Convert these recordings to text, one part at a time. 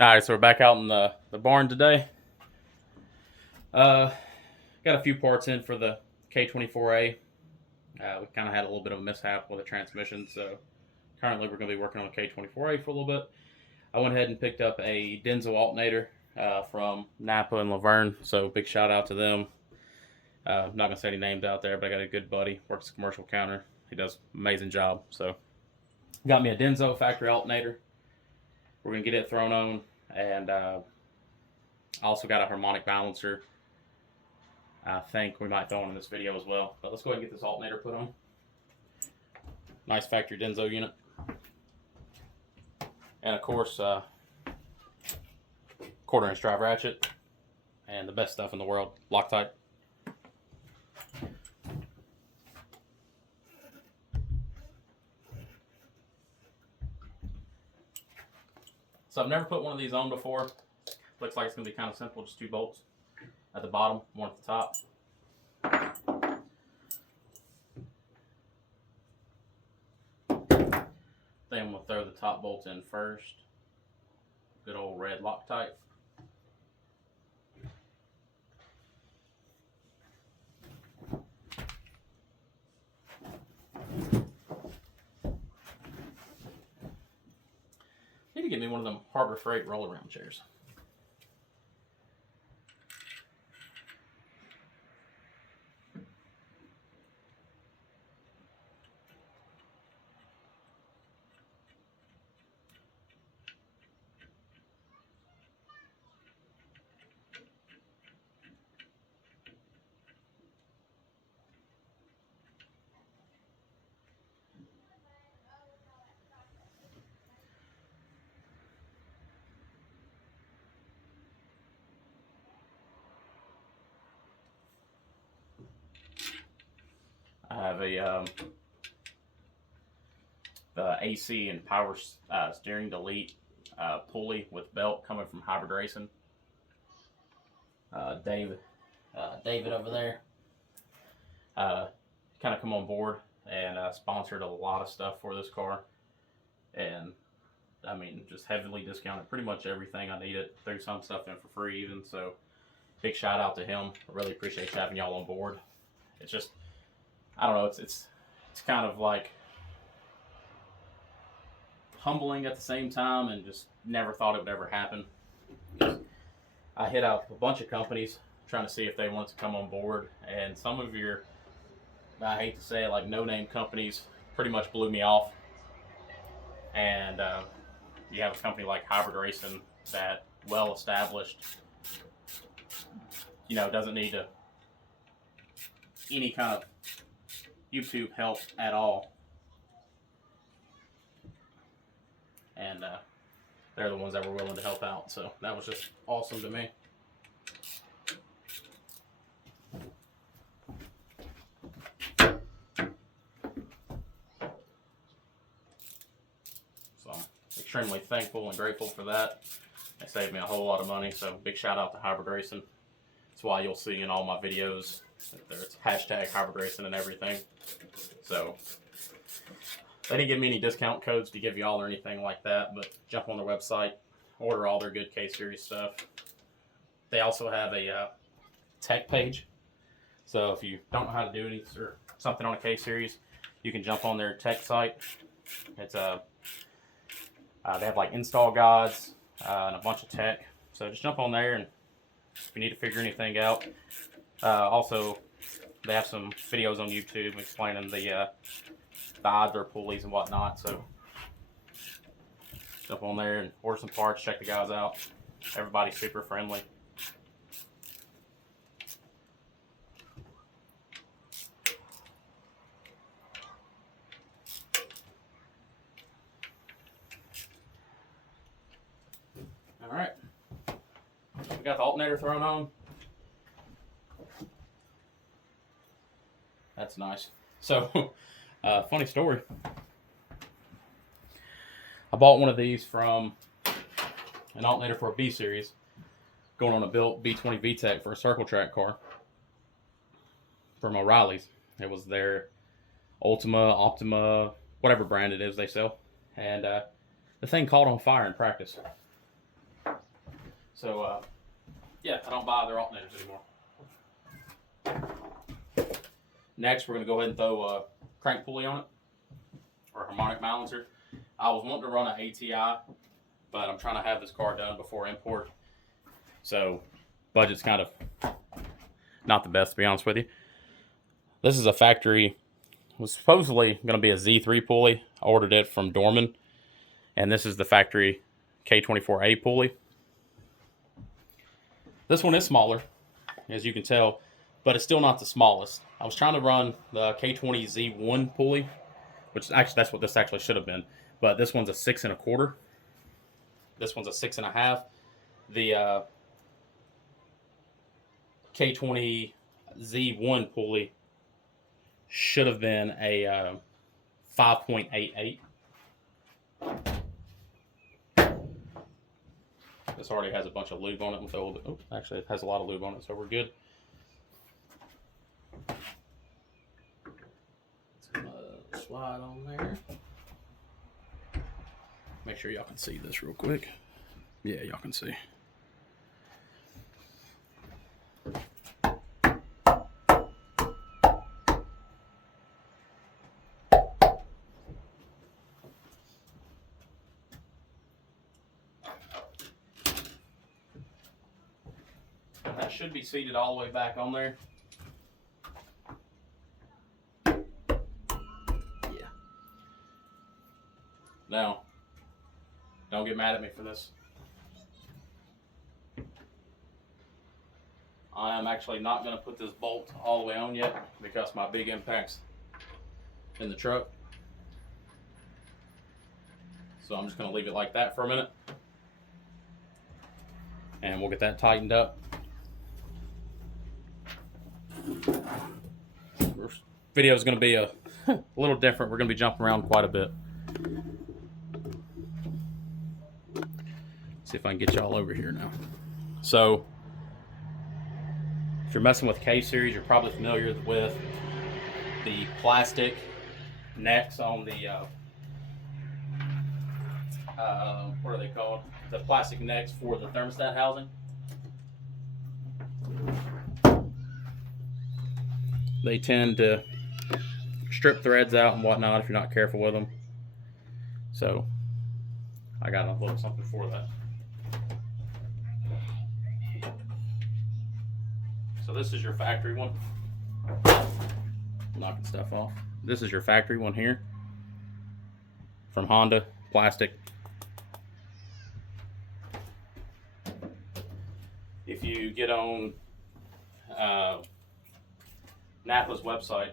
Alright, so we're back out in the barn today. Uh, got a few parts in for the K24a. We kind of had a little bit of a mishap with the transmission, so currently we're going to be working on a K24a for a little bit. I went ahead and picked up a Denso alternator from Napa and Laverne, so big shout out to them. I'm not going to say any names out there, but I got a good buddy, works a commercial counter. He does an amazing job. So got me a Denso factory alternator. We're going to get it thrown on, and I also got a harmonic balancer. I think we might throw on in this video as well. But let's go ahead and get this alternator put on. Nice factory Denso unit. And of course, 1/4" drive ratchet. And the best stuff in the world, Loctite. So I've never put one of these on before. Looks like it's going to be kind of simple, just 2 bolts at the bottom, 1 at the top. Then I'm going to throw the top bolts in first. Good old red Loctite. Need to get me one of them Harbor Freight roll around chairs. I have a the AC and power steering delete pulley with belt coming from Hybridracing. David over there kind of come on board and sponsored a lot of stuff for this car, and I mean just heavily discounted pretty much everything I needed, threw some stuff in for free even. So big shout out to him. I really appreciate having y'all on board. It's just, I don't know, it's kind of like humbling at the same time, and just never thought it would ever happen. I hit out a bunch of companies trying to see if they wanted to come on board, and some of your, I hate to say it, like no-name companies pretty much blew me off. And you have a company like Hybridracing that well established, you know, doesn't need any kind of YouTube help at all, and they're the ones that were willing to help out, so that was just awesome to me. So I'm extremely thankful and grateful for that. They saved me a whole lot of money, so big shout out to Hybridracing. That's why you'll see in all my videos there's #Hybridracing and everything. So they didn't give me any discount codes to give y'all or anything like that, but jump on their website, order all their good K-Series stuff. They also have a tech page. So if you don't know how to do it or something on a K-Series, you can jump on their tech site. It's they have like install guides and a bunch of tech. So just jump on there, and if you need to figure anything out. Also, they have some videos on YouTube explaining the idler pulleys and whatnot. So jump on there and order some parts, check the guys out. Everybody's super friendly. All right, we got the alternator thrown on. That's nice. So, funny story. I bought one of these from an alternator for a B series, going on a built B20 VTEC for a circle track car from O'Reilly's. It was their Ultima, Optima, whatever brand it is they sell. And the thing caught on fire in practice. So yeah, I don't buy their alternators anymore. Next, we're going to go ahead and throw a crank pulley on it, or harmonic balancer. I was wanting to run an ATI, but I'm trying to have this car done before import. So budget's kind of not the best, to be honest with you. This is a factory, was supposedly going to be a Z3 pulley. I ordered it from Dorman, and this is the factory K24a pulley. This one is smaller, as you can tell, but it's still not the smallest. I was trying to run the K20Z1 pulley, which actually that's what this actually should have been, but this one's a 6 1/4. This one's a 6 1/2. The K20Z1 pulley should have been a 5.88. This already has a bunch of lube on it. Oh, actually, it has a lot of lube on it, so we're good. Slide on there. Make sure y'all can see this real quick. Yeah, y'all can see. That should be seated all the way back on there. Yeah. Now, don't get mad at me for this. I am actually not going to put this bolt all the way on yet because my big impact's in the truck. So I'm just going to leave it like that for a minute. And we'll get that tightened up. This video is going to be a little different. We're going to be jumping around quite a bit. See if I can get y'all over here now. So, if you're messing with K series, you're probably familiar with the plastic necks on the what are they called? The plastic necks for the thermostat housing. They tend to strip threads out and whatnot if you're not careful with them. So I got a little something for that. So this is your factory one. Knocking stuff off. This is your factory one here from Honda, plastic. If you get on Napa's website,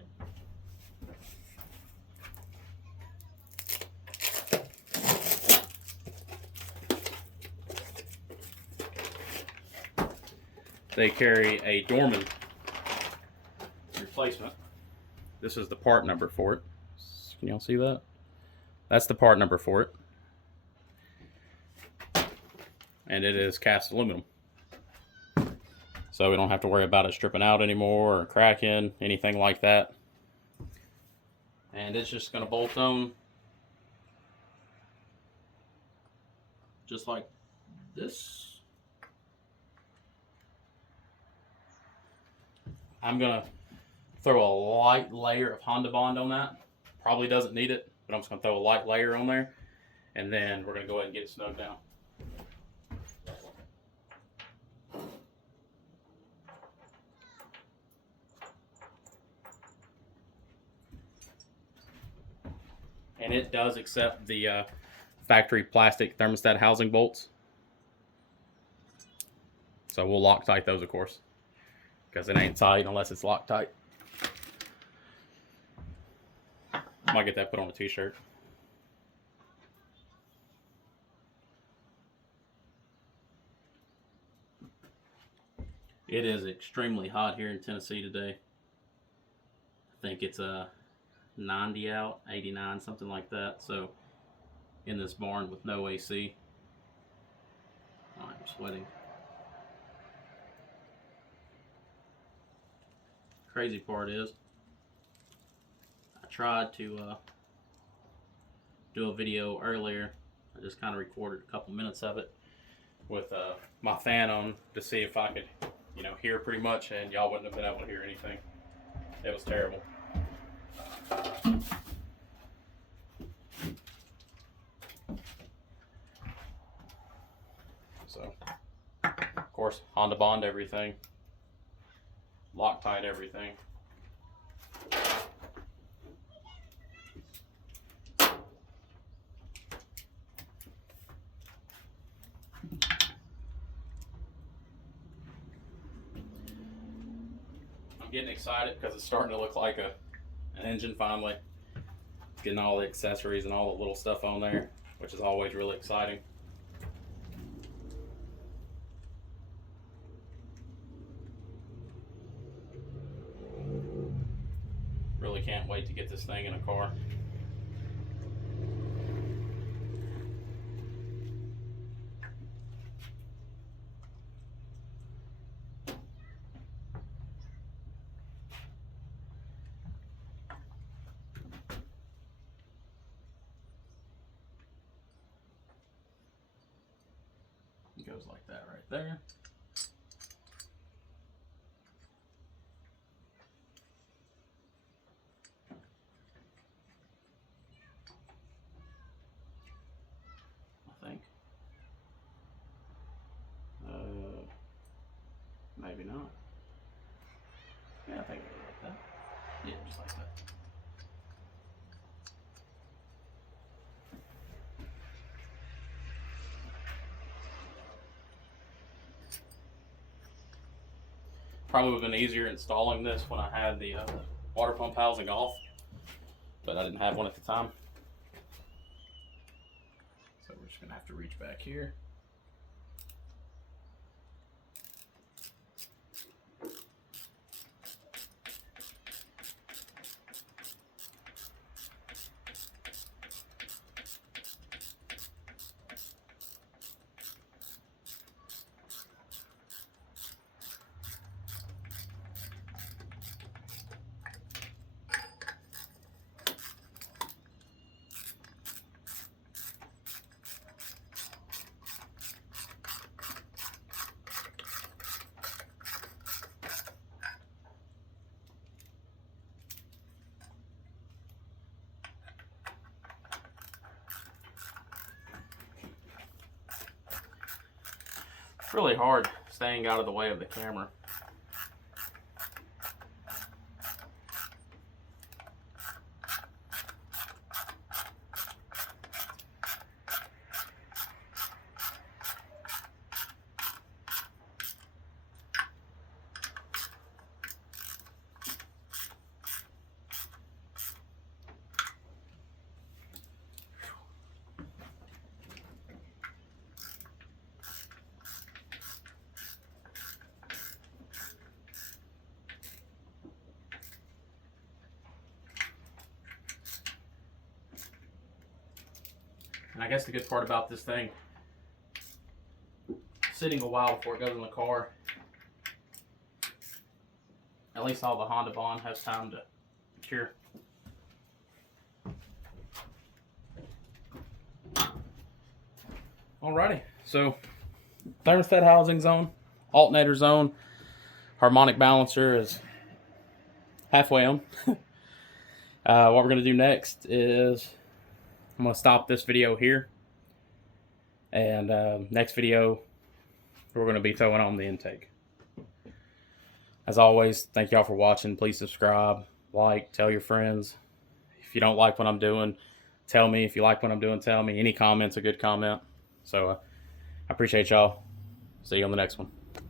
they carry a Dorman replacement. This is the part number for it. Can y'all see that? That's the part number for it. And it is cast aluminum. So we don't have to worry about it stripping out anymore or cracking, anything like that. And it's just going to bolt on just like this. I'm going to throw a light layer of Honda Bond on that. Probably doesn't need it, but I'm just going to throw a light layer on there. And then we're going to go ahead and get it snugged down. And it does accept the factory plastic thermostat housing bolts. So we'll Loctite those, of course, because it ain't tight unless it's Loctite. Might get that put on a t-shirt. It is extremely hot here in Tennessee today. I think it's 90 out, 89, something like that. So in this barn with no AC. I'm sweating. Crazy part is I tried to do a video earlier. I just kind of recorded a couple minutes of it, with my fan on to see if I could, you know, hear pretty much, and y'all wouldn't have been able to hear anything. It was terrible. So, of course, Honda Bond everything, Loctite everything. I'm getting excited because it's starting to look like an engine finally. It's getting all the accessories and all the little stuff on there, which is always really exciting. Really can't wait to get this thing in a car. It goes like that right there. I think. Maybe not. Yeah, I think it goes like that. Yeah, just like that. Probably would have been easier installing this when I had the water pump housing off, but I didn't have one at the time. So we're just gonna have to reach back here. It's really hard staying out of the way of the camera. And I guess the good part about this thing, sitting a while before it goes in the car, at least all the Honda Bond has time to cure. Alrighty, so thermostat housing's on, alternator's on, harmonic balancer is halfway on. What we're going to do next is I'm going to stop this video here, and next video we're going to be throwing on the intake. As always, thank y'all for watching. Please subscribe, like, tell your friends. If you don't like what I'm doing, tell me. If you like what I'm doing, tell me. Any comment's a good comment. So I appreciate y'all. See you on the next one.